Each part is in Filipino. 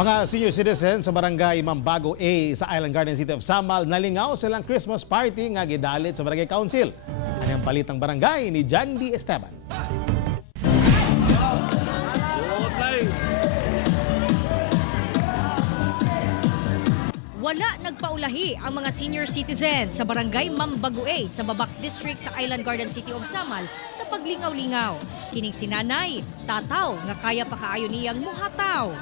Mga senior citizens sa Barangay Mambago-A sa Island Garden City of Samal, nalingaw silang Christmas party nga gidalit sa Barangay Council. Ang balitang barangay ni John D. Esteban. Wala nagpaulahi ang mga senior citizens sa Barangay Mambago-A sa Babak District sa Island Garden City of Samal sa paglingaw-lingaw. Kining sinanay, tataw nga kaya pa kaayo niyang muhataw.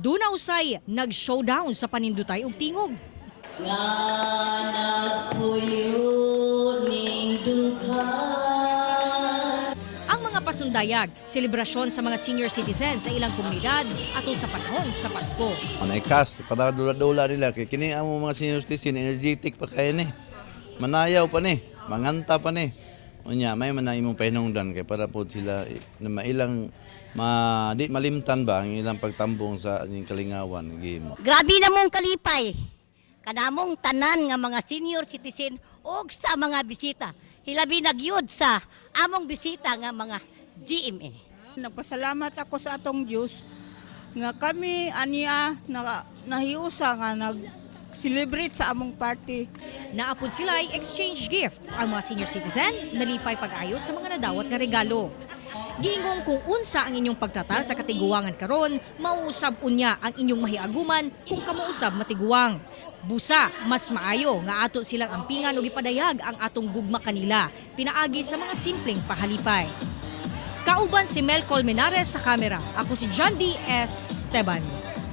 Duna usay nag-showdown sa panindutay ug tingog. Nga nagpuyo ning dughan. Ang mga pasundayag, selebrasyon sa mga senior citizens sa ilang komunidad atol sa panahon sa Pasko. Manaikas, para dula-dula nila. Kaya kini ang mga senior citizen, energetic pa kayo ni. Manayaw pa ni, manganta pa ni. Unya, may manay mong pahinungdan kaya para po sila na mailang di malimtan ba ang ilang pagtambong sa aning kalingawan. Grabe na mong kalipay. Kanamong tanan nga mga senior citizen o sa mga bisita. Hilabi nagyud sa among bisita nga mga GMA. Nagpasalamat ako sa atong Diyos nga kami aniya nahiusa nga nag-celebrate sa among party. Naapod sila ay exchange gift. Ang mga senior citizen nalipay pag-ayos sa mga nadawat nga regalo. Giingong kung unsa ang inyong pagtata sa katiguangan karon, mauusab unya ang inyong mahiaguman kung kamuusab matiguang. Busa, mas maayo nga ato silang ampingan o ipadayag ang atong gugma kanila, pinaagi sa mga simpleng pahalipay. Kauban si Mel Colmenares sa kamera. Ako si John D. Esteban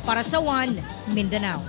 para sa One Mindanao.